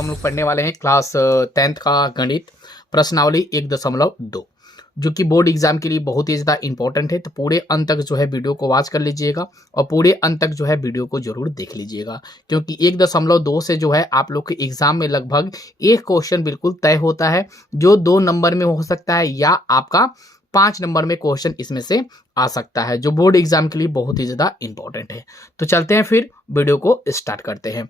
हम लोग पढ़ने वाले हैं क्लास 10th का गणित प्रश्नावली 1.2 जो कि बोर्ड एग्जाम के लिए बहुत ही ज़्यादा इंपॉर्टेंट है। तो पूरे अंत तक जो है वीडियो को वॉच कर लीजिएगा और पूरे अंत तक जो है वीडियो को जरूर देख लीजिएगा, क्योंकि 1.2 से जो है आप लोग के एग्जाम में लगभग एक क्वेश्चन बिल्कुल तय होता है, जो 2 नंबर में हो सकता है या आपका 5 नंबर में क्वेश्चन इसमें से आ सकता है, जो बोर्ड एग्जाम के लिए बहुत ही ज़्यादा इंपॉर्टेंट है। तो चलते हैं फिर वीडियो को स्टार्ट करते हैं।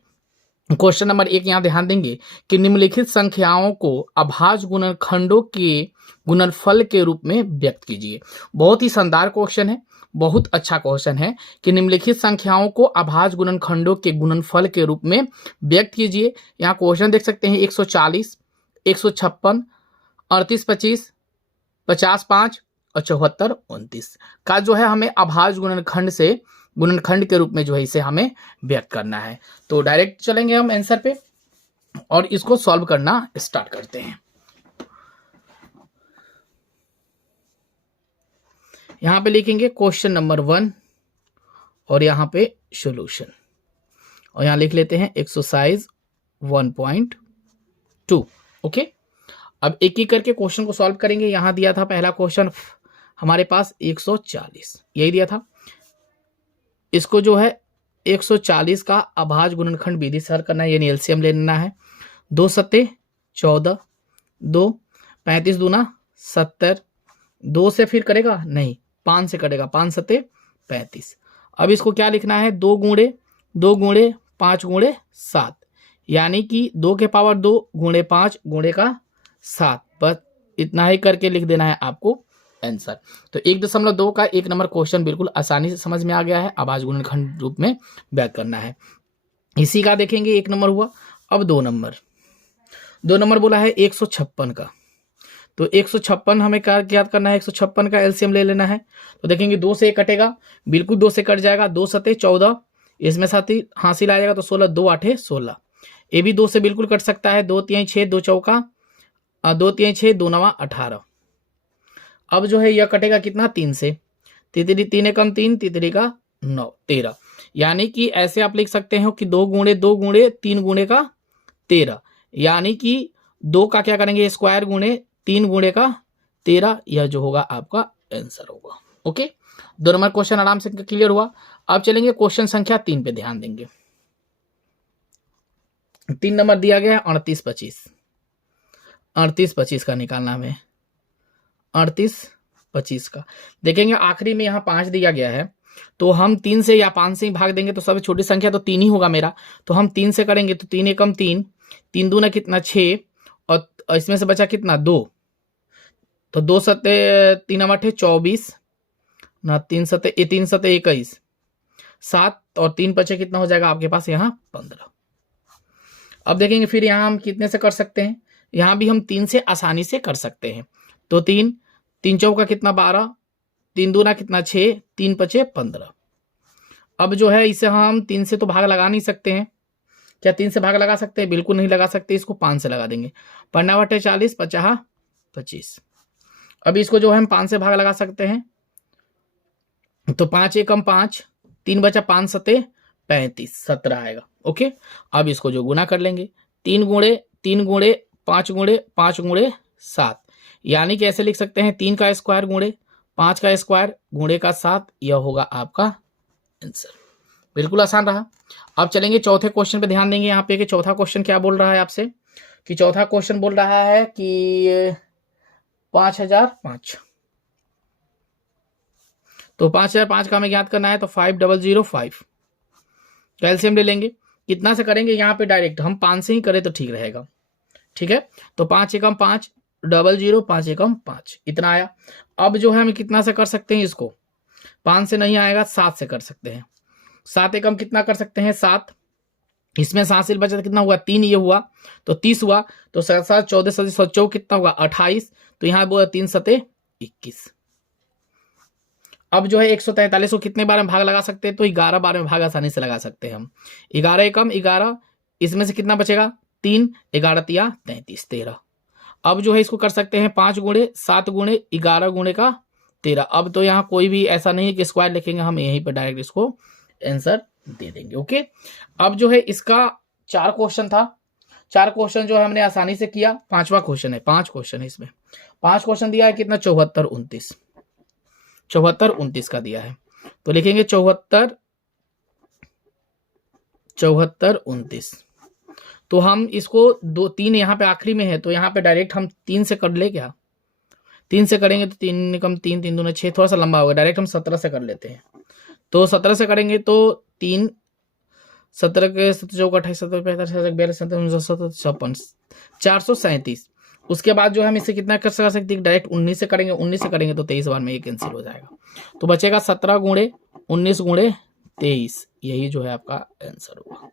क्वेश्चन नंबर 1 यहाँ ध्यान देंगे कि निम्नलिखित संख्याओं को अभाज्य गुणनखंडों के गुणनफल के रूप में व्यक्त कीजिए। बहुत ही शानदार क्वेश्चन है, बहुत अच्छा क्वेश्चन है कि निम्नलिखित संख्याओं को अभाज्य गुणनखंडों के गुणनफल के रूप में व्यक्त कीजिए। यहाँ क्वेश्चन देख सकते हैं 140, 156, 38, 25, 50, 5 और 74, 29 का जो है हमें अभाज्य गुणनखंड के रूप में जो है इसे हमें व्यक्त करना है। तो डायरेक्ट चलेंगे हम आंसर पे और इसको सॉल्व करना स्टार्ट करते हैं। यहां पे लिखेंगे क्वेश्चन नंबर 1 और यहां पे सॉल्यूशन, और यहां लिख लेते हैं एक्सरसाइज 1.2। ओके, अब एक एक करके क्वेश्चन को सॉल्व करेंगे। यहां दिया था पहला क्वेश्चन हमारे पास 140, यही दिया था। इसको जो है 140 का अभाज्य गुणनखंड विधि से हल करना है, यानी एलसीएम ले लेना है। 2 सत्ते 14, 2 35 दूना 70, 2 से फिर करेगा नहीं 5 से करेगा, 5 सत्ते 35। अब इसको क्या लिखना है, 2 गुणे 5 गुणे 7, यानी कि 2 के पावर 2 गुणे 5 गुणे का 7, बस इतना ही करके लिख देना है आपको आंसर। तो 1.2 का 1 नंबर क्वेश्चन बिल्कुल आसानी से समझ में आ गया है, अभाज्य गुणनखंड रूप में व्यक्त करना है। इसी का देखेंगे 1 नंबर हुआ। अब 2 नंबर बोला है 156 का, तो 156 हमें क्या याद करना है, 156 का एलसीएम ले लेना है। तो देखेंगे 2 से 1 कटेगा, बिल्कुल 2 से कट जाएगा। 2 सत्ते 14, इसमें साथ ही हासिल आ जाएगा तो 16, 2 8 16, ये भी 2 से बिल्कुल कट सकता है। 2 3 6, 2 चौका 2 3 6, 2 9 18। अब जो है यह कटेगा कितना, 3 से, 3 एकम 3, 3 का 9 13, यानी कि ऐसे आप लिख सकते हो कि 2 गुणे 3 गुणे का 13, यानी कि 2 का क्या करेंगे स्क्वायर गुणे 3 गुणे का 13, यह जो होगा आपका आंसर होगा। ओके, 2 नंबर क्वेश्चन आराम से क्लियर हुआ। अब चलेंगे क्वेश्चन संख्या 3 पे ध्यान देंगे। 3 नंबर दिया गया है 38 25 का निकालना हमें, 38 25 का। देखेंगे आखिरी में यहाँ 5 दिया गया है, तो हम 3 से या 5 से ही भाग देंगे तो सबसे छोटी संख्या तो 3 ही होगा मेरा, तो हम 3 से करेंगे तो 3 एकम 3, 3 दूना कितना 6, और इसमें से बचा कितना 2, तो 2 सत्ते 3 8 24 ना, 3 सत्ते 21, 7 और 3 बचे कितना हो जाएगा आपके पास यहाँ 15। अब देखेंगे फिर यहाँ हम कितने से कर सकते हैं, यहाँ भी हम 3 से आसानी से कर सकते हैं। तो 3 चौका कितना 12, 3 दूना कितना 6, 3 पचे 15। अब जो है इसे हम 3 से तो भाग लगा नहीं सकते हैं। क्या 3 से भाग लगा सकते हैं, बिल्कुल नहीं लगा सकते, इसको 5 से लगा देंगे। 15 40 50 25। अब इसको जो है हम 5 से भाग लगा सकते हैं, तो 5 एकम 5, 3 बचा 5 सत्ते 35, 17 आएगा। ओके, अब इसको जो गुना कर लेंगे 3 गुणे 5 गुणे 5 गुणे 7, यानी कि ऐसे लिख सकते हैं 3 का स्क्वायर गुणे 5 का स्क्वायर गुणे का 7, यह होगा आपका आंसर। बिल्कुल आसान रहा। अब चलेंगे चौथे क्वेश्चन पे ध्यान देंगे। यहाँ पे कि चौथा क्वेश्चन क्या बोल रहा है आपसे, कि चौथा क्वेश्चन बोल रहा है कि 5005, तो 5005 का हमें याद करना है, तो 5005 कैल्शियम ले लेंगे। कितना से करेंगे, यहाँ पे डायरेक्ट हम 5 से ही करें तो ठीक रहेगा। ठीक है, तो 5 एकम 5 00 5 एकम 5, इतना आया। अब जो है हम कितना से कर सकते हैं, इसको 5 से नहीं आएगा 7 से कर सकते हैं। 7 एकम कितना कर सकते हैं 7, इसमें हासिल बचा कितना हुआ 3, ये हुआ तो 30 हुआ, तो 7 7 14 7 कितना हुआ 28, तो यहाँ बोला 3 सत्ते 21। अब जो है 143 को कितने बार में भाग लगा सकते हैं, तो 11 बार में भाग आसानी से लगा सकते हैं हम। 11 एकम 11, इसमें से कितना बचेगा 3, 11 तिया 33 13। अब जो है इसको कर सकते हैं 5 गुणे 7 गुणे 11 गुणे का 13। अब तो यहाँ कोई भी ऐसा नहीं है कि स्क्वायर लिखेंगे, हम यहीं पर डायरेक्ट इसको आंसर दे देंगे। ओके, अब जो है इसका 4 क्वेश्चन था, 4 क्वेश्चन जो है हमने आसानी से किया। 5वां क्वेश्चन है, 5 क्वेश्चन है इसमें। 5 क्वेश्चन दिया है कितना, 74 29, 74 29 का दिया है। तो लिखेंगे 74 29। तो हम इसको 2 3 यहाँ पे आखिरी में है, तो यहाँ पे डायरेक्ट हम 3 से कर ले क्या, 3 से करेंगे तो 3 कम 3 3 दूने 6, थोड़ा सा लंबा होगा, डायरेक्ट हम 17 से कर लेते हैं। तो 17 से करेंगे तो 3 17 के 17 चौका 28 17 45 42 57 437। उसके बाद जो है हम इसे कितना कर सकते हैं, डायरेक्ट 19 से करेंगे, 19 से करेंगे तो 23 बार में ये कैंसिल हो जाएगा। तो बचेगा 17 गुणे 19 गुणे 23, यही जो है आपका आंसर होगा।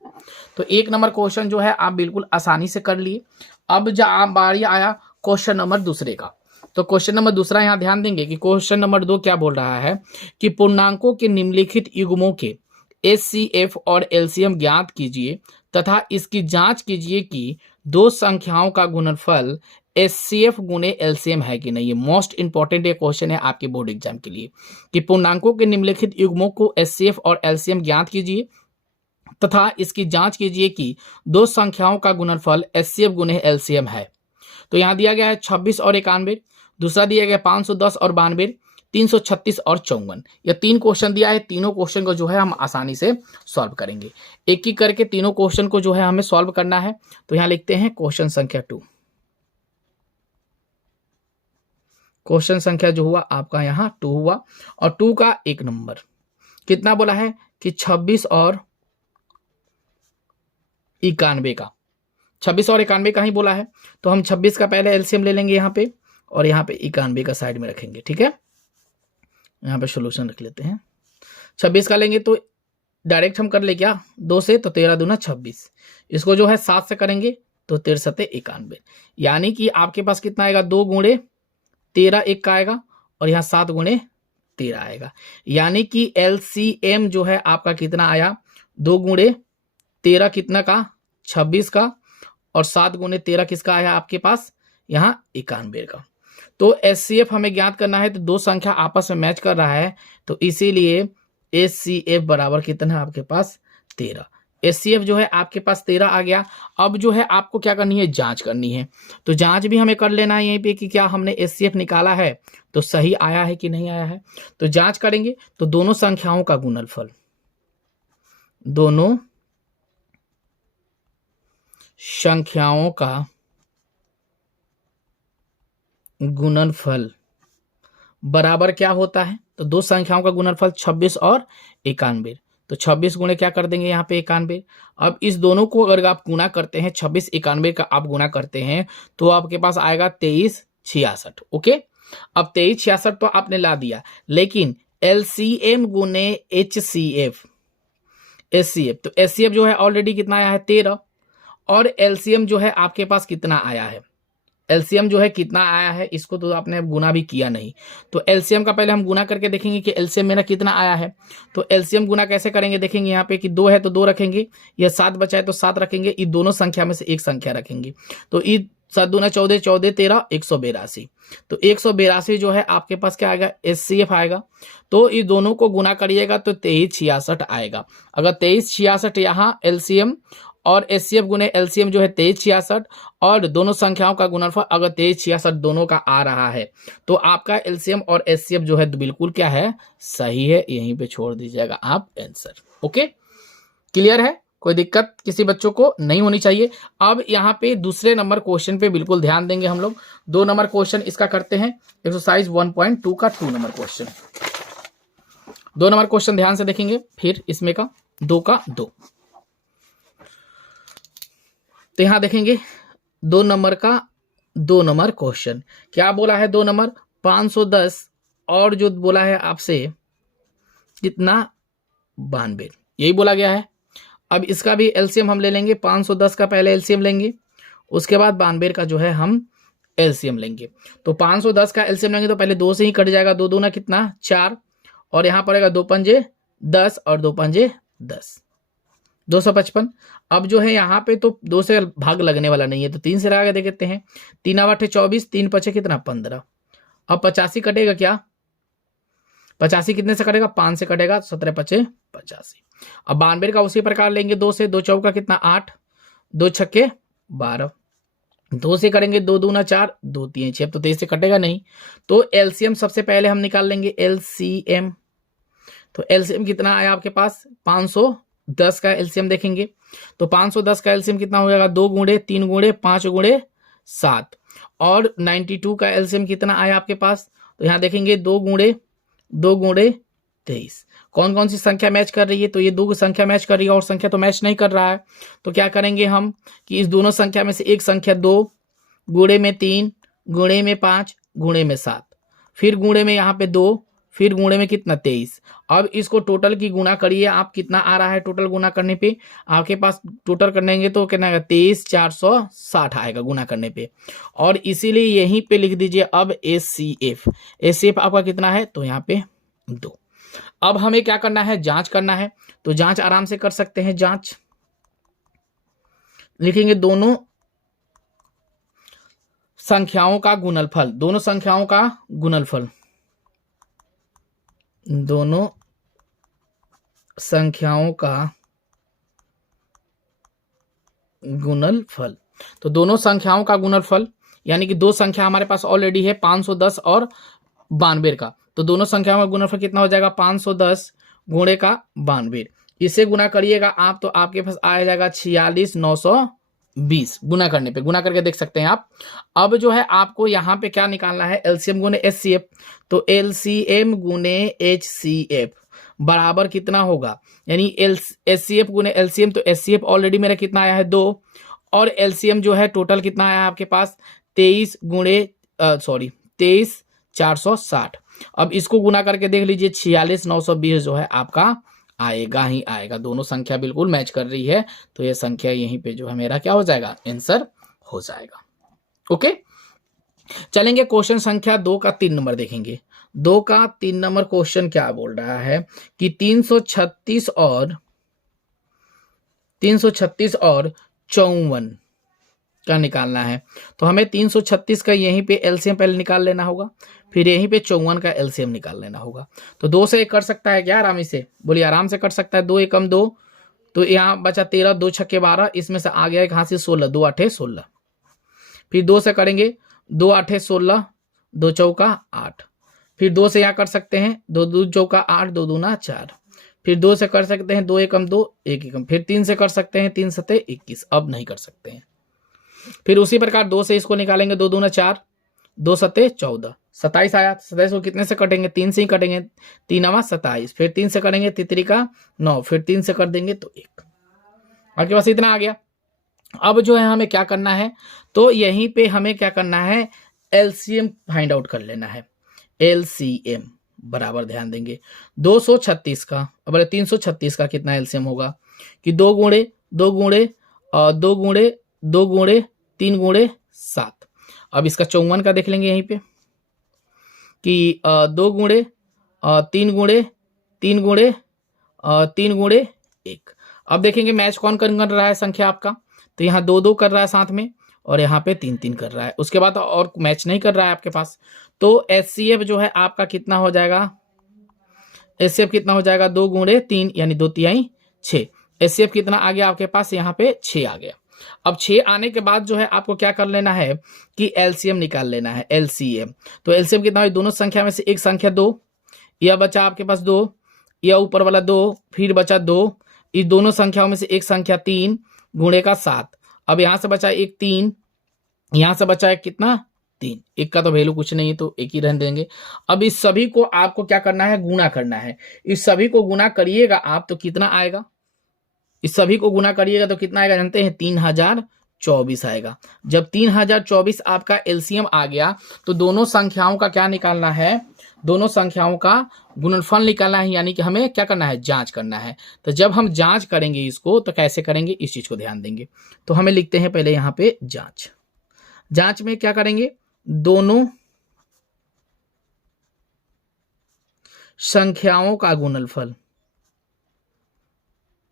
तो 1 नंबर क्वेश्चन जो है आप बिल्कुल आसानी से कर लिए। अब जब बारी आया क्वेश्चन नंबर दूसरे का, तो क्वेश्चन नंबर दूसरा यहाँ ध्यान देंगे कि क्वेश्चन नंबर 2 क्या बोल रहा है कि पूर्णांकों के निम्नलिखित युग्मों के HCF और LCM ज्ञात कीजिए तथा इसकी जांच कीजिए कि दो संख्याओं का गुणनफल HCF गुणे LCM है कि नहीं। ये मोस्ट इंपॉर्टेंट ये क्वेश्चन है आपके बोर्ड एग्जाम के लिए कि पूर्णांकों के निम्नलिखित युग्मों को HCF और LCM ज्ञात कीजिए तथा इसकी जांच कीजिए कि दो संख्याओं का गुणनफल HCF गुणे LCM है। तो यहाँ दिया गया है 26 और 91, दूसरा दिया गया 510 और 92, 336 और 54। यह 3 क्वेश्चन दिया है। तीनों क्वेश्चन को जो है हम आसानी से सॉल्व करेंगे, एक एक करके तीनों क्वेश्चन को जो है हमें सॉल्व करना है। तो यहाँ लिखते हैं क्वेश्चन संख्या 2। क्वेश्चन संख्या जो हुआ आपका यहाँ 2 हुआ, और 2 का 1 नंबर कितना बोला है कि 26 और 91 का, 26 और 91 का ही बोला है। तो हम 26 का पहले एलसीएम ले लेंगे यहाँ पे, और यहाँ पे 91 का साइड में रखेंगे। ठीक है, यहाँ पे सोल्यूशन रख लेते हैं। 26 का लेंगे तो डायरेक्ट हम कर ले क्या, 2 से, तो 13 दूना 26। इसको जो है 7 से करेंगे तो 13 सते 91, यानी कि आपके पास कितना आएगा, 2 गुणे 13 1 का आएगा, और यहाँ 7 गुणे 13 आएगा। यानी कि एलसीएम जो है आपका कितना आया, 2 गुणे 13 कितना का, 26 का, और 7 गुणे 13 किसका आया आपके पास, यहाँ 91 का। तो एचसीएफ हमें ज्ञात करना है, तो दो संख्या आपस में मैच कर रहा है, तो इसीलिए एचसीएफ बराबर कितना है आपके पास 13। एचसीएफ जो है आपके पास 13 आ गया। अब जो है आपको क्या करनी है, जांच करनी है। तो जांच भी हमें कर लेना है यहीं पे कि क्या हमने एचसीएफ निकाला है तो सही आया है कि नहीं आया है। तो जांच करेंगे तो दोनों संख्याओं का गुणनफल, दोनों संख्याओं का गुणनफल बराबर क्या होता है, तो दो संख्याओं का गुणनफल 26 और 91। तो 26 गुणे क्या कर देंगे यहाँ पे 91। अब इस दोनों को अगर आप गुना करते हैं, 26 91 का आप गुना करते हैं तो आपके पास आएगा 23 66। ओके, अब 23 66 तो आपने ला दिया, लेकिन एलसीएम गुने एचसीएफ, एचसीएफ, तो एचसीएफ जो है ऑलरेडी कितना आया है 13, और एलसीएम जो है आपके पास कितना आया है, एलसीएम जो है कितना आया है, इसको तो आपने गुना भी किया नहीं। तो एलसीएम का पहले हम गुना करके देखेंगे कि एलसीएम मेरा कितना आया है। तो एलसीएम गुना कैसे करेंगे, देखेंगे यहाँ पे कि 2 है तो 2 रखेंगे, या 7 बचा है तो 7 रखेंगे, ये दोनों संख्या में से एक संख्या रखेंगे। तो ये 7 दूना 14 14 13 182। तो 182 जो है आपके पास क्या आएगा, एचसीएफ आएगा। तो ये दोनों को गुना करिएगा तो 23 66 आएगा। अगर 23 66 यहाँ एलसीएम और एचसीएफ गुने एलसीएम जो है 23 66, और दोनों संख्याओं का गुणनफल अगर 23 66 दोनों का आ रहा है, तो आपका एलसीएम और एचसीएफ जो है बिल्कुल क्या है, सही है। यहीं पे छोड़ दीजिएगा आप आंसर। ओके, क्लियर है, कोई दिक्कत किसी बच्चों को नहीं होनी चाहिए। अब यहाँ पे दूसरे नंबर क्वेश्चन पे बिल्कुल ध्यान देंगे हम लोग। 2 नंबर क्वेश्चन इसका करते हैं, एक्सरसाइज 1.2 का 2 नंबर क्वेश्चन। 2 नंबर क्वेश्चन ध्यान से देखेंगे, फिर इसमें का 2 का 2। तो यहां देखेंगे 2 नंबर का 2 नंबर क्वेश्चन क्या बोला है, 2 नंबर 510 और जो बोला है आपसे कितना 92, यही बोला गया है। अब इसका भी एलसीएम हम ले लेंगे, 510 का पहले एलसीएम लेंगे, उसके बाद 92 का जो है हम एलसीएम लेंगे। तो 510 का एलसीएम लेंगे तो पहले 2 से ही कट जाएगा, 2 दूना कितना 4, और यहां पड़ेगा 2 पंजे 10 और 2 पंजे 10, 255। अब जो है यहाँ पे तो 2 से भाग लगने वाला नहीं है, तो 3 से लगा के देखते हैं। 3 8 24, 3 5 कितना 15। अब 85 कटेगा क्या, 85 कितने से कटेगा, 5 से कटेगा, 17 5 85। अब 92 का उसी प्रकार लेंगे, 2 से, 2 चौका कितना 8, 2 छक्के 12, 2 से करेंगे 2 दूना 4, 2 3 6, तो 23 से कटेगा नहीं। तो एलसीएम सबसे पहले हम निकाल लेंगे एलसीएम। तो एलसीएम कितना आया आपके पास, 510 का एलसीएम देखेंगे तो 510 का एलसीएम कितना हो जाएगा, 2 गुणे 3 गुणे 5 गुणे 7। और 92 का एलसीएम कितना आया आपके पास, तो यहाँ देखेंगे 2 गुणे 23। कौन कौन सी संख्या मैच कर रही है, तो ये दो संख्या मैच कर रही है और संख्या तो मैच नहीं कर रहा है। तो क्या करेंगे हम कि इस दोनों संख्या में से एक संख्या 2 गुणे में 3 गुणे में 5 गुणे में 7, फिर गुणे में यहाँ पे 2, फिर गुणे में कितना 23। अब इसको टोटल की गुना करिए आप, कितना आ रहा है टोटल गुना करने पे आपके पास, टोटल करेंगे तो कितना आएगा 23,460 आएगा गुना करने पे। और इसीलिए यहीं पे लिख दीजिए अब एचसीएफ। एचसीएफ आपका कितना है, तो यहाँ पे 2। अब हमें क्या करना है, जांच करना है। तो जांच आराम से कर सकते हैं। जांच लिखेंगे दोनों संख्याओं का गुणनफल, दोनों संख्याओं का गुणनफल, दोनों संख्याओं का गुणनफल। तो दोनों संख्याओं का गुणनफल यानी कि दो संख्या हमारे पास ऑलरेडी है 510 और 92 का, तो दोनों संख्याओं का गुणनफल कितना हो जाएगा 510 गुणे का 92। इसे गुना करिएगा आप तो आपके पास आ जाएगा 46,920 गुना करने पे, गुना करके देख सकते हैं आप। अब जो है आपको यहाँ पे क्या निकालना है, एलसीएम गुने एचसीएफ। तो एलसीएम गुने एचसीएफ बराबर कितना होगा, यानी एचसीएफ गुने एलसीएम, तो एचसीएफ ऑलरेडी मेरा कितना आया है 2 और एलसीएम जो है टोटल कितना आया आपके पास 23,460। अब इसको गुना करके देख लीजिए 46,920 जो है आपका आएगा ही आएगा। दोनों संख्या बिल्कुल मैच कर रही है, तो ये संख्या यहीं पे जो है मेरा क्या हो जाएगा, आंसर हो जाएगा। ओके, चलेंगे क्वेश्चन संख्या 2 का 3 नंबर देखेंगे। 2 का 3 नंबर क्वेश्चन क्या बोल रहा है कि 336 और 54 का निकालना है। तो हमें 336 का यहीं पे एलसीएम पहले निकाल लेना होगा, फिर यहीं पे 54 का एलसीएम निकाल लेना होगा। तो 2 से 1 कर सकता है क्या, आराम से बोलिए, आराम से कर सकता है। 2 एकम 2, तो यहाँ बचा 13, 2 छक्के 12, इसमें से आ गया कहाँ से 16, 2 8 16। फिर 2 से करेंगे 2 8 16, 2 चौका 8। फिर 2 से यहाँ कर सकते हैं 2 2 चौका 8, 2 दूना 4। फिर 2 से कर सकते हैं 2 एकम 2, 1 एकम। फिर 3 से कर सकते हैं 3 सते 21, अब नहीं कर सकते हैं। फिर उसी प्रकार 2 से इसको निकालेंगे 2 दूना 4, 2 सते 14, 27 आया। 27 को कितने से कटेंगे, 3 से ही कटेंगे, 3 नवा 27। फिर 3 से करेंगे तितरी का 9, फिर 3 से कर देंगे तो 1। आपके पास इतना आ गया। अब जो है हमें क्या करना है, तो यहीं पे हमें क्या करना है, एलसीएम फाइंड आउट कर लेना है। एलसीएम बराबर ध्यान देंगे 236 का, अब 336 का कितना एलसीएम होगा कि 2 गुणे 2 गुणे 2 गुणे 2 गुणे 3 गुणे 7। अब इसका 54 का देख लेंगे यहीं पे कि 2 गुणे 3 गुणे 3 गुणे 3 गुणे 1। अब देखेंगे मैच कौन कर रहा है संख्या आपका, तो यहाँ 2 2 कर रहा है साथ में और यहाँ पे 3 3 कर रहा है, उसके बाद और मैच नहीं कर रहा है आपके पास। तो एचसीएफ जो है आपका कितना हो जाएगा, एचसीएफ कितना हो जाएगा 2 गुणे 3 यानी 2 तिहाई 6। एचसीएफ कितना आ गया आपके पास, यहाँ पे 6 आ गया। अब 6 आने के बाद जो है आपको क्या कर लेना है कि एलसीएम निकाल लेना है, एलसीएम। तो एलसीएम कितना है, दोनों संख्या में से एक संख्या 2, यह बचा आपके पास 2, यह ऊपर वाला 2, फिर बचा 2, इस दोनों संख्याओं में से एक संख्या 3 गुणे का 7। अब यहां से बचा एक 3, यहां से बचा एक कितना 3, एक का तो वैल्यू कुछ नहीं है तो एक ही रहने देंगे। अब इस सभी को आपको क्या करना है, गुना करना है। इस सभी को गुना करिएगा आप तो कितना आएगा, इस सभी को गुना करिएगा तो कितना आएगा जानते हैं, 3024 आएगा। जब 3024 आपका एलसीएम आ गया तो दोनों संख्याओं का क्या निकालना है, दोनों संख्याओं का गुणनफल निकालना है, यानी कि हमें क्या करना है, जांच करना है। तो जब हम जांच करेंगे इसको तो कैसे करेंगे, इस चीज को ध्यान देंगे। तो हमें लिखते हैं पहले यहाँ पे जांच। जांच में क्या करेंगे, दोनों संख्याओं का गुणनफल,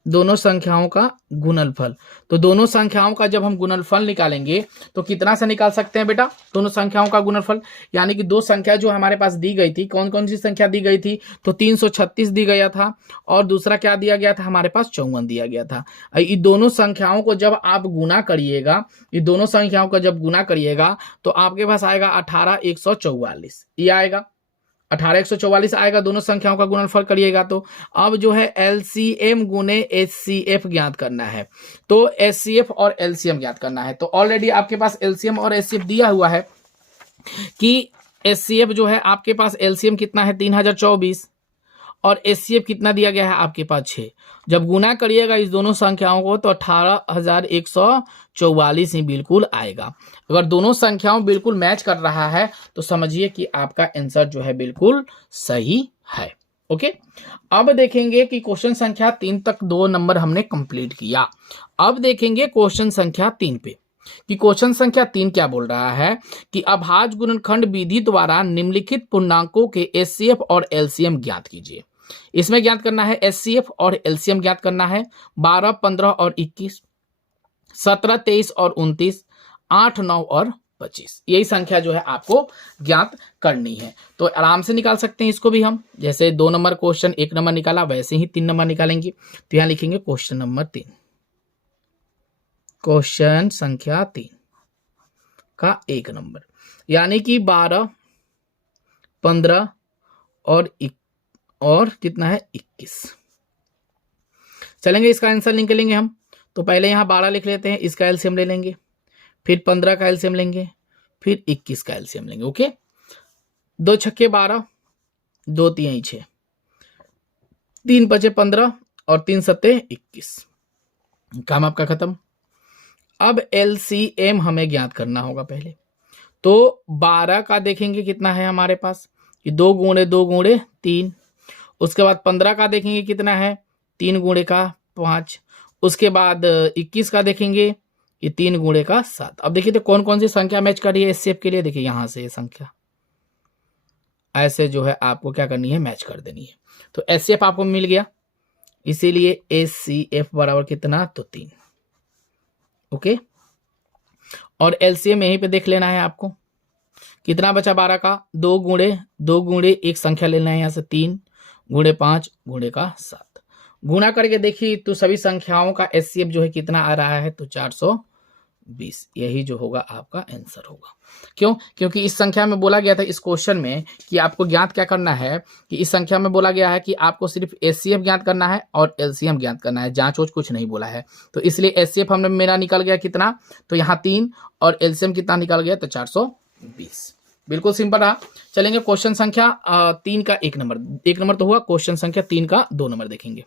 दोनों संख्याओं का गुणनफल। तो दोनों संख्याओं का जब हम गुणनफल निकालेंगे तो कितना से निकाल सकते हैं बेटा? दोनों संख्याओं का गुणनफल, यानी कि दो संख्या जो हमारे पास दी गई थी, कौन कौन सी संख्या दी गई थी? तो 336 दी गया था और दूसरा क्या दिया गया था हमारे पास? 54 दिया गया था। ये दोनों संख्याओं को जब आप गुना करिएगा, ये दोनों संख्याओं का जब गुना करिएगा तो आपके पास आएगा 18144, ये आएगा 18144 आएगा। दोनों संख्याओं का गुणनफल करिएगा तो अब जो है एलसीएम गुने एचसीएफ ज्ञात करना है। तो एचसीएफ और एलसीएम ज्ञात करना है। तो ऑलरेडी आपके पास एलसीएम और एचसीएफ दिया हुआ है कि एचसीएफ जो है आपके पास एलसीएम कितना है 3024 और एचसीएफ कितना दिया गया है आपके पास 6। जब गुना करिएगा इस दोनों संख्याओं को तो 18144 ही बिल्कुल आएगा। अगर दोनों संख्याओं बिल्कुल मैच कर रहा है तो समझिए कि आपका आंसर जो है बिल्कुल सही है। ओके, अब देखेंगे कि क्वेश्चन संख्या 3 तक 2 नंबर हमने कंप्लीट किया। अब देखेंगे क्वेश्चन संख्या 3 पे कि क्वेश्चन संख्या 3 क्या बोल रहा है कि अभाज्य गुणनखंड विधि द्वारा निम्नलिखित पूर्णांकों के एचसीएफ और एलसीएम ज्ञात कीजिए। इसमें ज्ञात करना है एचसीएफ और एलसीएम ज्ञात करना है 12, 15 और 21, 17, 23 और 29, 8, 9 और 25। यही संख्या जो है आपको ज्ञात करनी है। तो आराम से निकाल सकते हैं इसको भी हम, जैसे 2 नंबर क्वेश्चन 1 नंबर निकाला वैसे ही 3 नंबर निकालेंगे। तो यहां लिखेंगे क्वेश्चन नंबर 3, क्वेश्चन संख्या 3 का 1 नंबर, यानी कि 12, 15 और कितना है 21। चलेंगे इसका आंसर निकालेंगे हम। तो पहले यहाँ 12 लिख लेते हैं, इसका एलसीएम ले लेंगे, फिर 15 का एलसीएम लेंगे, फिर 21 का एलसीएम लेंगे। ओके, 2 छक्के 12, 2 3 6, 3 5 15 और 3 7 21। काम आपका खत्म। अब एलसीएम हमें ज्ञात करना होगा पहले। तो 12 का देखेंगे कितना है हमारे पास कि 2 गुणे 2 गुणे 3। उसके बाद 15 का देखेंगे कितना है 3 गुणे का 5। उसके बाद 21 का देखेंगे कि 3 गुणे का 7। अब देखिए तो कौन कौन सी संख्या मैच कर रही है एचसीएफ के लिए। देखिए यहां से ये संख्या ऐसे जो है आपको क्या करनी है, मैच कर देनी है। तो एचसीएफ आपको मिल गया, इसीलिए एचसीएफ बराबर कितना, तो 3। ओके, और एलसीएम यहीं पे देख लेना है आपको कितना बचा 12 का, 2 गुणे एक संख्या लेना है यहाँ से 3 गुणे 5 गुणे का 7। गुणा करके देखिए तो सभी संख्याओं का एचसीएफ जो है कितना आ रहा है, तो 420। यही जो होगा आपका आंसर होगा। क्यों? क्योंकि इस संख्या में बोला गया था इस क्वेश्चन में कि आपको ज्ञात क्या करना है, कि इस संख्या में बोला गया है कि आपको सिर्फ एचसीएफ ज्ञात करना है और एलसीएम ज्ञात करना है, जांच वोच कुछ नहीं बोला है। तो इसलिए एचसीएफ हमने मेरा निकल गया कितना, तो यहाँ 3 और एलसीएम कितना निकल गया, तो 420। बिल्कुल सिंपल रहा। चलेंगे क्वेश्चन संख्या 3 का 1 नंबर। 1 नंबर तो हुआ, क्वेश्चन संख्या 3 का 2 नंबर देखेंगे।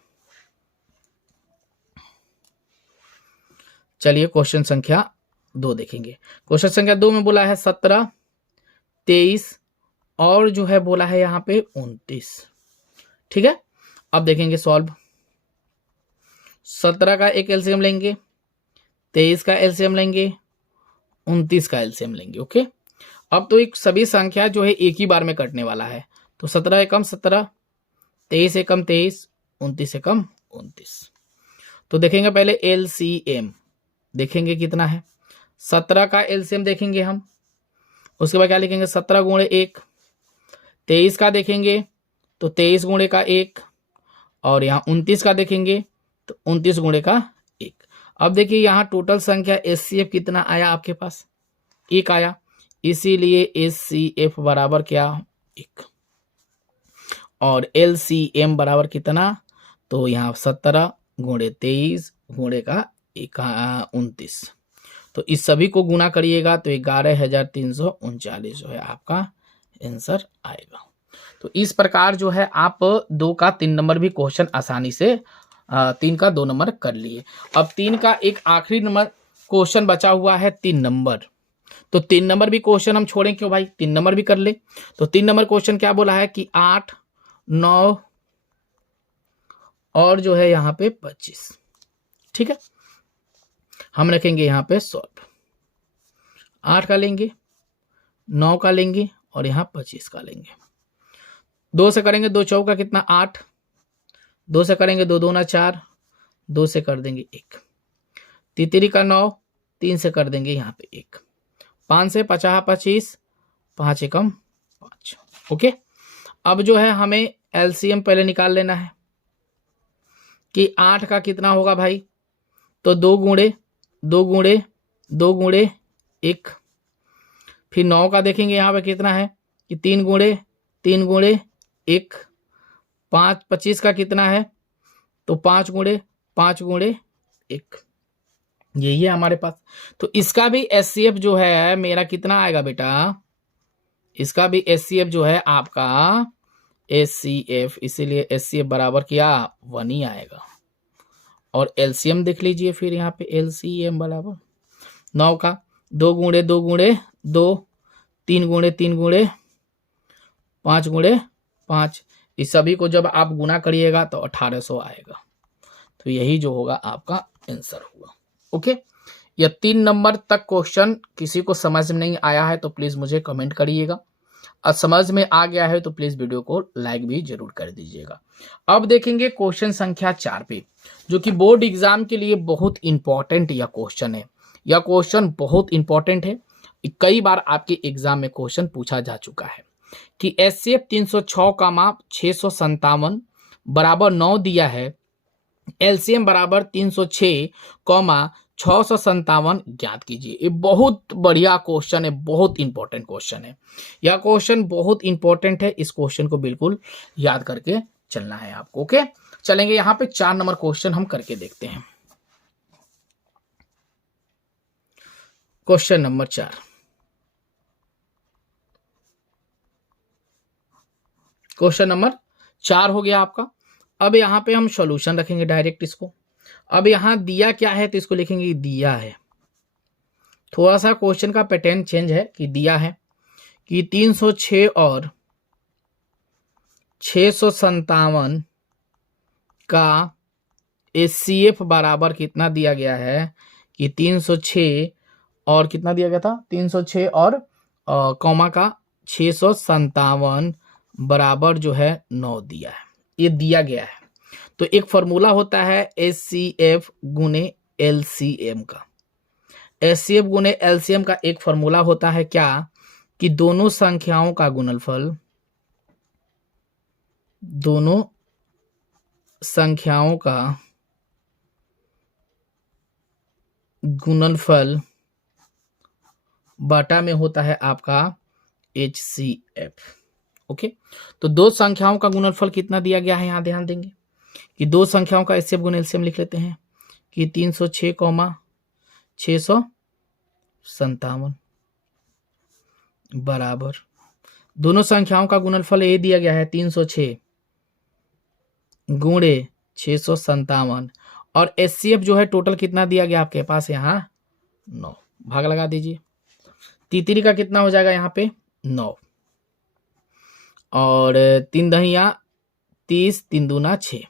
चलिए क्वेश्चन संख्या 2 देखेंगे। क्वेश्चन संख्या 2 में बोला है 17, 23 और जो है बोला है यहाँ पे 29। ठीक है, अब देखेंगे सॉल्व। 17 का एक एलसीएम लेंगे, 23 का एलसीएम लेंगे, 29 का एलसीएम लेंगे। ओके, अब तो एक सभी संख्या जो है एक ही बार में कटने वाला है। तो 17 एकम 17, 23 एकम 23, 29 एकम 29। तो देखेंगे पहले एलसीएम देखेंगे कितना है। 17 का एलसीएम देखेंगे हम, उसके बाद क्या लिखेंगे 17 गुणे 1। 23 का देखेंगे तो 23 गुणे का 1 और यहाँ 29 का देखेंगे तो 29 गुणे का 1। अब देखिए यहाँ टोटल संख्या एचसीएफ कितना आया आपके पास, 1 आया, इसीलिए एचसीएफ बराबर क्या, 1 और एलसीएम बराबर कितना, तो यहाँ 17 गुणे 23 गुणे का 29। तो इस सभी को गुना करिएगा तो 11,339 जो है आपका आंसर आएगा। तो इस प्रकार जो है आप 2 का 3 नंबर भी क्वेश्चन आसानी से 3 का 2 नंबर कर लिए। अब 3 का एक आखिरी नंबर क्वेश्चन बचा हुआ है 3 नंबर। तो 3 नंबर भी क्वेश्चन हम छोड़ें क्यों भाई, 3 नंबर भी कर ले। तो 3 नंबर क्वेश्चन क्या बोला है कि 8, 9 और जो है यहाँ पे 25। ठीक है, हम रखेंगे यहाँ पे सॉल्व। 8 का लेंगे, 9 का लेंगे और यहाँ 25 का लेंगे। 2 से करेंगे 2 चौका कितना 8, 2 से करेंगे 2 दूना 4, 2 से कर देंगे 1, तितरी का 9, 3 से कर देंगे यहाँ पे 1, 5 से 50 25, 5 एकम 5। ओके, अब जो है हमें एलसीएम पहले निकाल लेना है कि 8 का कितना होगा भाई, तो 2 गुणे 2 गुणे 2 गुणे 1, फिर 9 का देखेंगे यहाँ पे कितना है कि 3 गुणे 3 गुणे 1, 5 25 का कितना है, तो 5 गुणे 5 गुणे 1, यही है हमारे पास। तो इसका भी एचसीएफ जो है मेरा कितना आएगा बेटा, इसका भी एचसीएफ जो है आपका एचसीएफ, इसीलिए एचसीएफ बराबर क्या 1 ही आएगा। और एलसीएम देख लीजिए फिर यहाँ पे एलसीएम बराबर 9 का 2 गुणे 2 गुणे 2, 3 गुणे 3 गुणे 5 गुणे 5, इस सभी को जब आप गुना करिएगा तो 1800 आएगा। तो यही जो होगा आपका आंसर होगा। ओके, यह 3 नंबर तक क्वेश्चन किसी को समझ में नहीं आया है तो प्लीज मुझे कमेंट करिएगा, और समझ में आ गया है तो प्लीज वीडियो को लाइक भी जरूर कर दीजिएगा। अब देखेंगे क्वेश्चन संख्या 4 पे, जो कि बोर्ड एग्जाम के लिए बहुत इंपॉर्टेंट यह क्वेश्चन है। यह क्वेश्चन बहुत इंपॉर्टेंट है, कई बार आपके एग्जाम में क्वेश्चन पूछा जा चुका है कि एचसीएफ 306 का माप 657 बराबर 9 दिया है, एलसीएम बराबर 306 657 ज्ञात कीजिए। ये बहुत बढ़िया क्वेश्चन है, बहुत इंपॉर्टेंट क्वेश्चन है। यह क्वेश्चन बहुत इंपॉर्टेंट है, इस क्वेश्चन को बिल्कुल याद करके चलना है आपको। ओके, चलेंगे यहाँ पे 4 नंबर क्वेश्चन हम करके देखते हैं। क्वेश्चन नंबर 4, क्वेश्चन नंबर 4 हो गया आपका। अब यहाँ पे हम सॉल्यूशन रखेंगे डायरेक्ट इसको। अब यहाँ दिया क्या है तो इसको लिखेंगे दिया है। थोड़ा सा क्वेश्चन का पैटर्न चेंज है कि दिया है कि 306 और 657 का एचसीएफ बराबर कितना दिया गया है कि 306 और कितना दिया गया था, 306 और कॉमा का 657 बराबर जो है 9 दिया है, ये दिया गया है। तो एक फॉर्मूला होता है एचसीएफ गुने एलसीएम का। एचसीएफ गुने एलसीएम का एक फॉर्मूला होता है क्या कि दोनों संख्याओं का गुणनफल, दोनों संख्याओं का गुणनफल बटा में होता है आपका एचसीएफ। ओके, तो दो संख्याओं का गुणनफल कितना दिया गया है, यहां ध्यान देंगे कि दो संख्याओं का एचसीएफ गुने एलसीएम लिख लेते हैं कि 306 657 बराबर दोनों संख्याओं का गुणनफल ये दिया गया है 306 गुणे 657 और एचसीएफ जो है टोटल कितना दिया गया आपके पास यहाँ 9, भाग लगा दीजिए। तीतरी का कितना हो जाएगा यहाँ पे 9 और 3 दहिया 30, 3 दूना 6,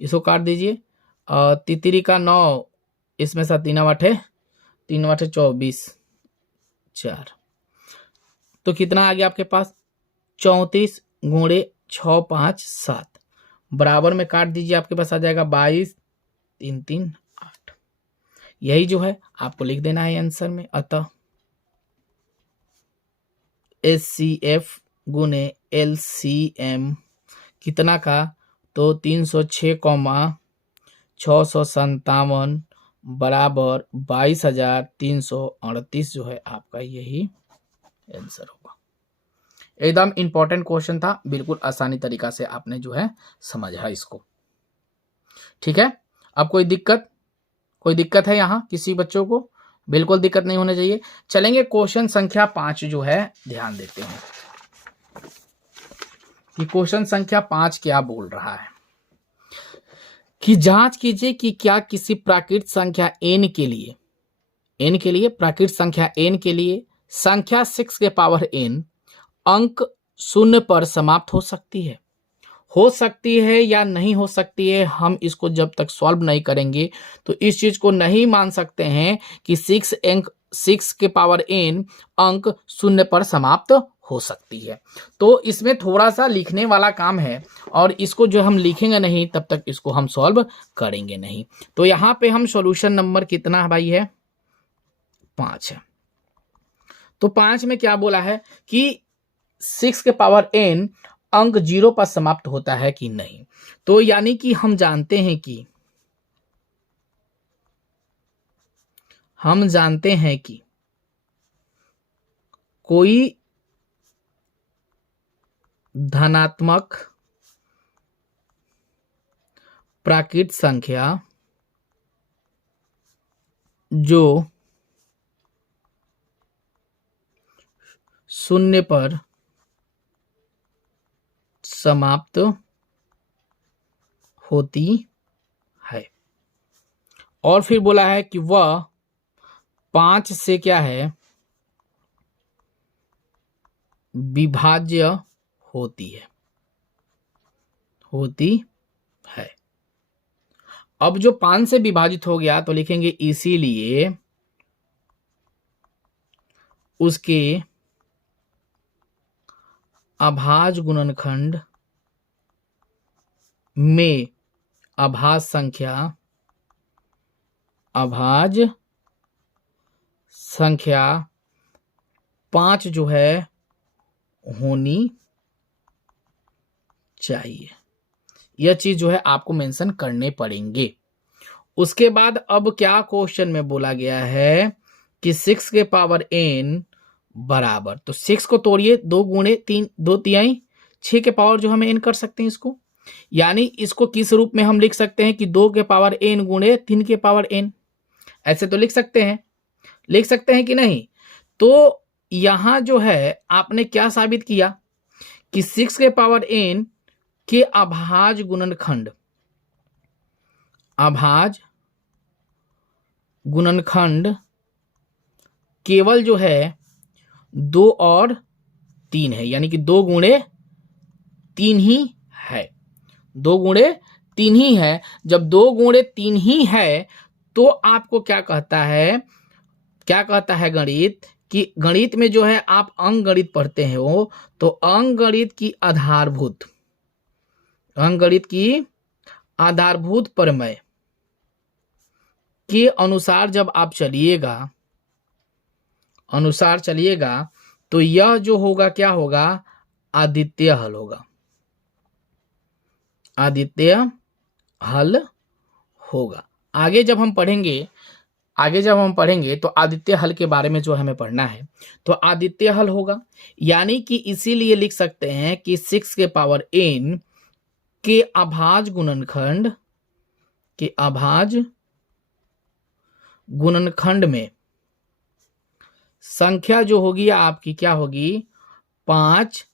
इसको काट दीजिए। तीतरी का 9, इसमें से 3 आठे 24 4, तो कितना आ गया आपके पास 34 गुणे 6 5 7 बराबर में काट दीजिए, आपके पास आ जाएगा 22 3 3 8। यही जो है आपको लिख देना है आंसर में। अतः एचसीएफ गुने एलसीएम कितना का, तो 306,657 बराबर 22,338 जो है आपका यही आंसर होगा। एकदम इंपॉर्टेंट क्वेश्चन था, बिल्कुल आसानी तरीका से आपने जो है समझा इसको। ठीक है, अब कोई दिक्कत है यहाँ किसी बच्चों को? बिल्कुल दिक्कत नहीं होना चाहिए। चलेंगे क्वेश्चन संख्या 5 जो है ध्यान देते हैं कि क्वेश्चन संख्या 5 क्या बोल रहा है कि जांच कीजिए कि क्या किसी प्राकृत संख्या n के लिए प्राकृत संख्या n के लिए संख्या 6 के पावर n अंक 0 पर समाप्त हो सकती है या नहीं हो सकती है। हम इसको जब तक सॉल्व नहीं करेंगे तो इस चीज को नहीं मान सकते हैं कि 6 के पावर n अंक 0 पर समाप्त हो सकती है। तो इसमें थोड़ा सा लिखने वाला काम है और इसको जो हम लिखेंगे नहीं तब तक इसको हम सॉल्व करेंगे नहीं। तो यहाँ पे हम सॉल्यूशन नंबर कितना है भाई, है 5 है। तो 5 में क्या बोला है कि 6 के पावर n अंक 0 पर समाप्त होता है कि नहीं। तो यानी कि हम जानते हैं कि कोई धनात्मक प्राकृत संख्या जो 0 पर समाप्त होती है, और फिर बोला है कि वह 5 से क्या है, विभाज्य होती है। अब जो 5 से विभाजित हो गया तो लिखेंगे इसीलिए उसके अभाज्य गुणनखंड में अभाज्य संख्या 5 जो है होनी चाहिए। यह चीज जो है आपको मेंशन करने पड़ेंगे। उसके बाद अब क्या क्वेश्चन में बोला गया है कि 6 के पावर n बराबर, तो 6 को तोड़िए, 2 गुणे 3, 2 तिहाई 6 के पावर जो हमें n कर सकते हैं इसको, यानी इसको किस रूप में हम लिख सकते हैं कि 2 के पावर n गुणे 3 के पावर n, ऐसे तो लिख सकते हैं कि नहीं। तो यहां जो है आपने क्या साबित किया कि 6 के पावर n के अभाज्य गुणनखंड केवल जो है 2 और 3 है, यानी कि 2 गुणे 3 ही है, 2 गुणे 3 ही है। जब 2 गुणे 3 ही है तो आपको क्या कहता है गणित, कि गणित में जो है आप अंक गणित पढ़ते हैं वो, तो अंक गणित की आधारभूत प्रमेय के अनुसार जब आप चलिएगा तो यह जो होगा क्या होगा, अद्वितीय हल होगा। आगे जब हम पढ़ेंगे तो अद्वितीय हल के बारे में जो हमें पढ़ना है, तो अद्वितीय हल होगा। यानी कि इसीलिए लिख सकते हैं कि 6 के पावर n के अभाज्य गुणनखंड में संख्या जो होगी आपकी क्या होगी, 5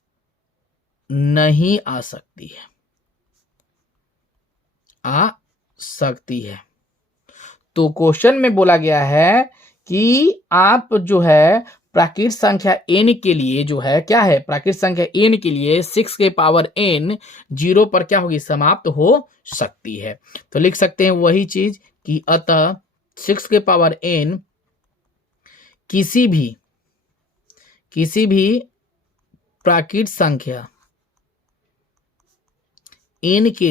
नहीं आ सकती है। तो क्वेश्चन में बोला गया है कि आप जो है प्राकृत संख्या n के लिए जो है क्या है, प्राकृत संख्या n के लिए 6 के पावर n 0 पर क्या होगी, समाप्त हो सकती है। तो लिख सकते हैं वही चीज कि अतः 6 के पावर n किसी भी प्राकृत संख्या n के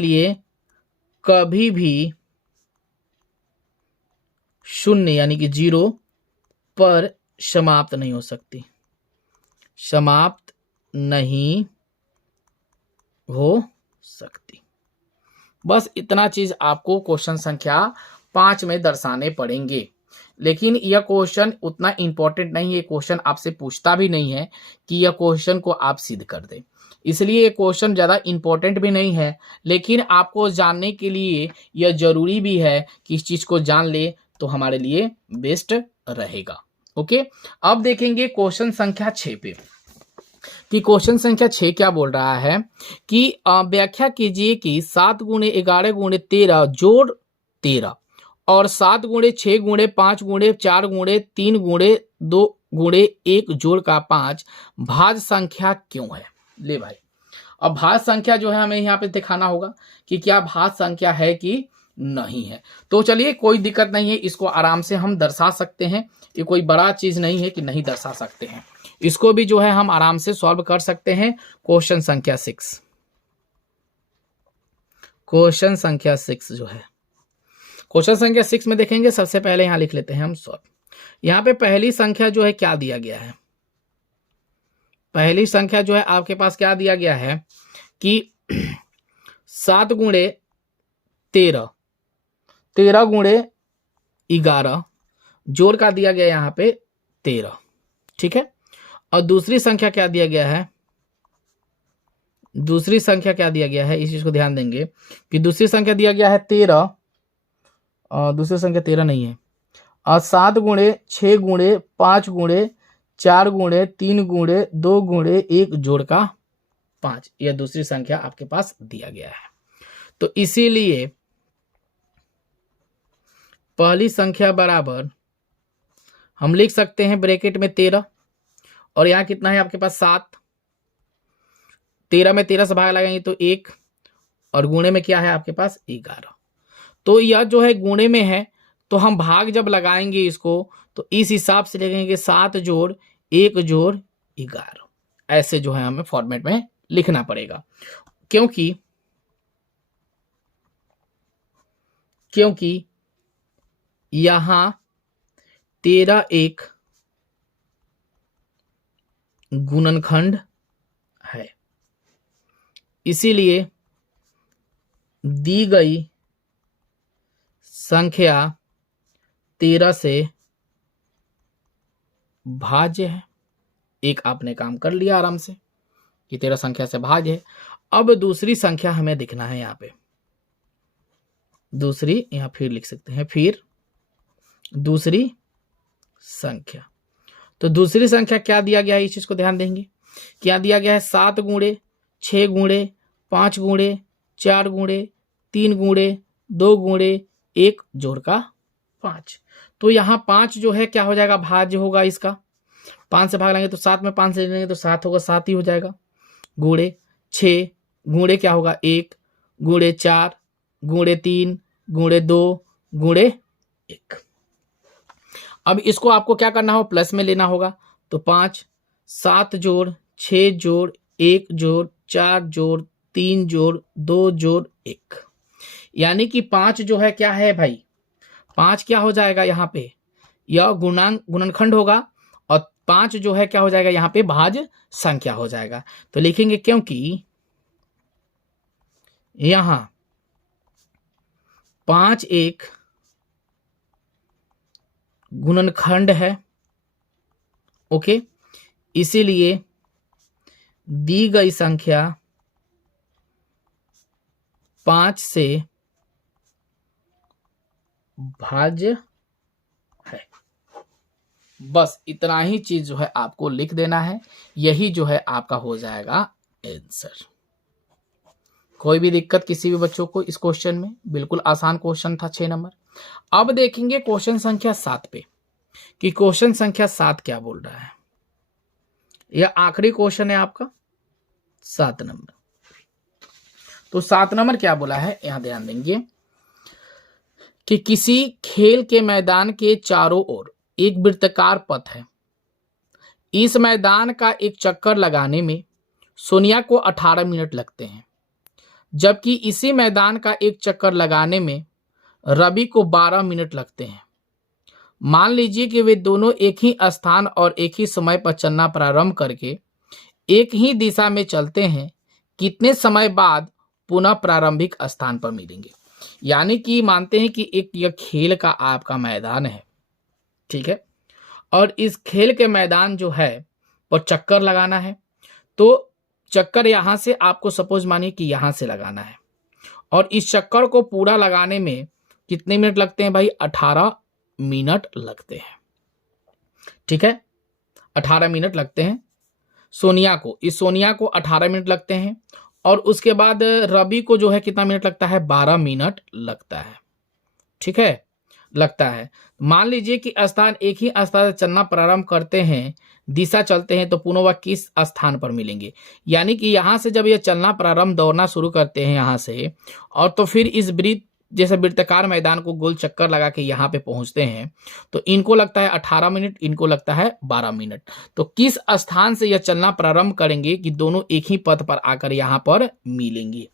लिए कभी भी 0 यानी कि 0 पर समाप्त नहीं हो सकती। बस इतना चीज आपको क्वेश्चन संख्या 5 में दर्शाने पड़ेंगे। लेकिन यह क्वेश्चन उतना इंपॉर्टेंट नहीं है, क्वेश्चन आपसे पूछता भी नहीं है कि यह क्वेश्चन को आप सिद्ध कर दें, इसलिए ये क्वेश्चन ज़्यादा इंपॉर्टेंट भी नहीं है। लेकिन आपको जानने के लिए यह जरूरी भी है कि इस चीज़ को जान ले तो हमारे लिए बेस्ट रहेगा। ओके, अब देखेंगे क्वेश्चन संख्या 6 पे कि क्वेश्चन संख्या 6 क्या बोल रहा है कि व्याख्या कीजिए कि 7 गुणे 11 गुणे 13 जोड़ 13 और 7 गुणे 6 गुणे 5 गुणे 4 गुणे 3 गुणे 2 गुणे 1 जोड़ का 5 भाज्य संख्या क्यों है। ले भाई, अब भाज्य संख्या जो है हमें यहाँ पे दिखाना होगा कि क्या भाज्य संख्या है कि नहीं है। तो चलिए कोई दिक्कत नहीं है, इसको आराम से हम दर्शा सकते हैं, ये कोई बड़ा चीज नहीं है कि नहीं दर्शा सकते हैं। इसको भी जो है हम आराम से सॉल्व कर सकते हैं। क्वेश्चन संख्या 6, क्वेश्चन संख्या 6 जो है, क्वेश्चन संख्या 6 में देखेंगे। सबसे पहले यहां लिख लेते हैं हम सॉल्व। यहां पे पहली संख्या जो है क्या दिया गया है, पहली संख्या जो है आपके पास क्या दिया गया है कि 7 गुणे 13, 13 गुणे 11, जोड़ का दिया गया यहां पे 13, ठीक है। और दूसरी संख्या क्या दिया गया है, दूसरी संख्या क्या दिया गया है, इस चीज को ध्यान देंगे कि दूसरी संख्या दिया गया है 13, और दूसरी संख्या 13 नहीं है, और 7 गुणे 6 गुणे 5 गुणे 4 गुणे 3 गुणे 2 गुणे 1 जोड़ का 5, यह दूसरी संख्या आपके पास दिया गया है। तो इसीलिए पहली संख्या बराबर हम लिख सकते हैं ब्रैकेट में 13, और यहां कितना है आपके पास 7, 13 में 13 से भाग लगाएंगे तो 1, और गुणे में क्या है आपके पास 11। तो यह जो है गुणे में है, तो हम भाग जब लगाएंगे इसको तो इस हिसाब से लिखेंगे 7 जोड़ 1 जोड़ 11, ऐसे जो है हमें फॉर्मेट में लिखना पड़ेगा। क्योंकि यहां 13 एक गुणनखंड है, इसीलिए दी गई संख्या 13 से भाज्य है। एक आपने काम कर लिया आराम से कि 13 संख्या से भाज्य है। अब दूसरी संख्या हमें दिखना है, यहां पे दूसरी, यहां फिर लिख सकते हैं, फिर दूसरी संख्या। तो दूसरी संख्या क्या दिया गया है, इस चीज को ध्यान देंगे। क्या दिया गया है 7 गुणे 6 गुणे 5 गुणे 4 गुणे 3 गुणे 2 गुणे 1 जोड़ का 5। तो यहां 5 जो है क्या हो जाएगा, भाज्य होगा इसका। 5 से भाग लेंगे तो 7 में 5 से लेंगे तो 7 होगा, 7 ही हो जाएगा। गुणे 6 गुणे क्या होगा 1 गुणे 4 गुणे 3 गुणे 2 गुणे 1। अब इसको आपको क्या करना हो, प्लस में लेना होगा। तो 5 7 जोड़ 6 जोड़ 1 जोड़ 4 जोड़ 3 जोड़ 2 जोड़ 1, यानी कि 5 जो है क्या है भाई, 5 क्या हो जाएगा यहाँ पे, यह गुणनखंड होगा, और 5 जो है क्या हो जाएगा यहाँ पे भाज्य संख्या हो जाएगा। तो लिखेंगे क्योंकि यहां 5 एक गुणनखंड है, ओके, इसीलिए दी गई संख्या 5 से भाज्य है। बस इतना ही चीज जो है आपको लिख देना है, यही जो है आपका हो जाएगा आंसर। कोई भी दिक्कत किसी भी बच्चों को इस क्वेश्चन में, बिल्कुल आसान क्वेश्चन था 6 नंबर। अब देखेंगे क्वेश्चन संख्या 7 पे कि क्वेश्चन संख्या 7 क्या बोल रहा है। यह आखिरी क्वेश्चन है आपका 7 नंबर। तो 7 नंबर क्या बोला है, यहां ध्यान देंगे कि किसी खेल के मैदान के चारों ओर एक वृत्ताकार पथ है। इस मैदान का एक चक्कर लगाने में सोनिया को 18 मिनट लगते हैं, जबकि इसी मैदान का एक चक्कर लगाने में रवि को 12 मिनट लगते हैं। मान लीजिए कि वे दोनों एक ही स्थान और एक ही समय पर चलना प्रारंभ करके एक ही दिशा में चलते हैं, कितने समय बाद पुनः प्रारंभिक स्थान पर मिलेंगे। यानी कि मानते हैं कि एक यह खेल का आपका मैदान है, ठीक है, और इस खेल के मैदान जो है वो चक्कर लगाना है। तो चक्कर यहां से आपको सपोज मानिए कि यहां से लगाना है, और इस चक्कर को पूरा लगाने में कितने मिनट लगते हैं भाई, 18 मिनट लगते हैं, ठीक है, 18 मिनट लगते हैं सोनिया को, इस सोनिया को 18 मिनट लगते हैं, और उसके बाद रवि को जो है कितना मिनट लगता है, 12 मिनट लगता है, ठीक है, लगता है। मान लीजिए कि स्थान एक ही स्थान से चलना प्रारंभ करते हैं, दिशा चलते हैं, तो पुनः वह किस स्थान पर मिलेंगे। यानी कि यहां से जब ये चलना प्रारंभ, दौड़ना शुरू करते हैं यहां से, और तो फिर इस वृत्त जैसे वृत्ताकार मैदान को गोल चक्कर लगा के यहाँ पे पहुंचते हैं, तो इनको लगता है 18 मिनट, इनको लगता है 12 मिनट। तो किस स्थान से यह चलना प्रारंभ करेंगे कि दोनों एक ही पथ पर आकर यहाँ पर मिलेंगे।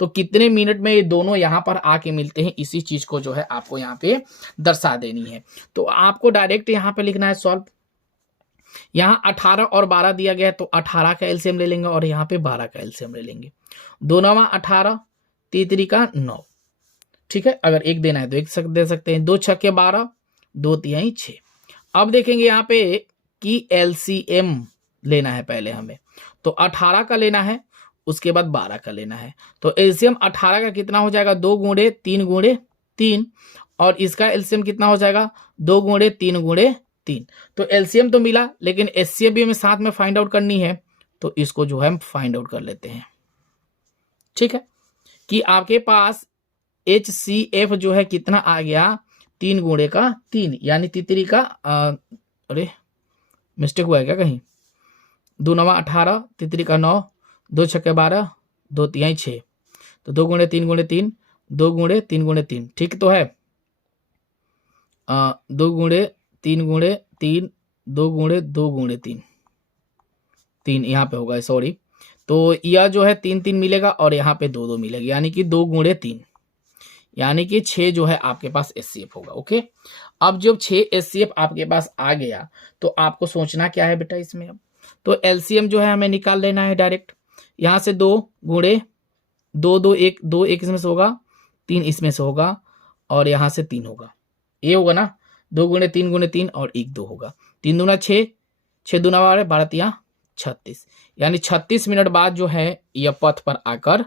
तो कितने मिनट में ये दोनों यहाँ पर आके मिलते हैं, इसी चीज को जो है आपको यहाँ पे दर्शा देनी है। तो आपको डायरेक्ट यहाँ पे लिखना है सॉल्व। यहाँ 18 और 12 दिया गया है, तो 18 का एलसीएम ले लेंगे और यहाँ पे 12 का एलसीएम ले लेंगे। 2 9 18, 3 का 9, ठीक है। अगर एक देना है तो एक दे सकते हैं। 2 6 12, 2 3 6। अब देखेंगे यहाँ पे कि एलसीएम लेना है पहले हमें, तो 18 का लेना है, उसके बाद 12 का लेना है। तो एलसीएम 18 का कितना हो जाएगा, 2 गुणे 3 गुणे 3, और इसका एलसीएम कितना हो जाएगा, 2 गुणे 3 गुणे 3। तो एलसीएम तो मिला, लेकिन एचसीएफ भी हमें साथ में फाइंड आउट करनी है, तो इसको जो है हम फाइंड आउट कर लेते हैं। ठीक है, कि आपके पास HCF जो है कितना आ गया, 3 गुणे का 3, यानी तितरी का अरे मिस्टेक हुआ है क्या कहीं, 2 9 18, तितरी का 9, 2 6 12, 2 3 6, तो 2 गुणे 3 गुणे 3, 2 गुणे 3 गुणे 3, ठीक तो है। 2 गुणे 3 गुणे 3, 2 गुणे 2 गुणे 3, 3 यहाँ पे होगा, सॉरी। तो यह जो है 3 3 मिलेगा और यहाँ पे 2 2 मिलेगा, यानी कि 2 गुणे 3, यानी कि 6 जो है आपके पास एचसीएफ होगा। ओके, अब जब 6 एचसीएफ आपके पास आ गया, तो आपको सोचना क्या है बेटा इसमें। अब तो एलसीएम जो है हमें निकाल लेना है डायरेक्ट। यहाँ से 2 गुणे 2 2 1, 2 1 इसमें से होगा, 3 इसमें से होगा, और यहाँ से 3 होगा, ये होगा ना, 2 गुणे 3 गुणे 3 और 1 2 होगा। 3 दूना 6, 6 दूना 12, 12 3 36, यानी 36 मिनट बाद जो है यह पथ पर आकर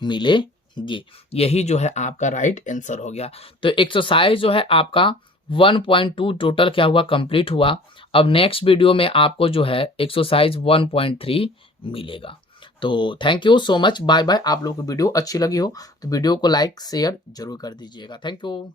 मिलेंगे। यही जो है आपका राइट आंसर हो गया। तो एक्सरसाइज जो है आपका 1.2 टोटल क्या हुआ, कंप्लीट हुआ। अब नेक्स्ट वीडियो में आपको जो है एक्सरसाइज 1.3 मिलेगा। तो thank you so much, bye bye. आप लोगों को वीडियो अच्छी लगी हो तो वीडियो को लाइक शेयर जरूर कर दीजिएगा। Thank you.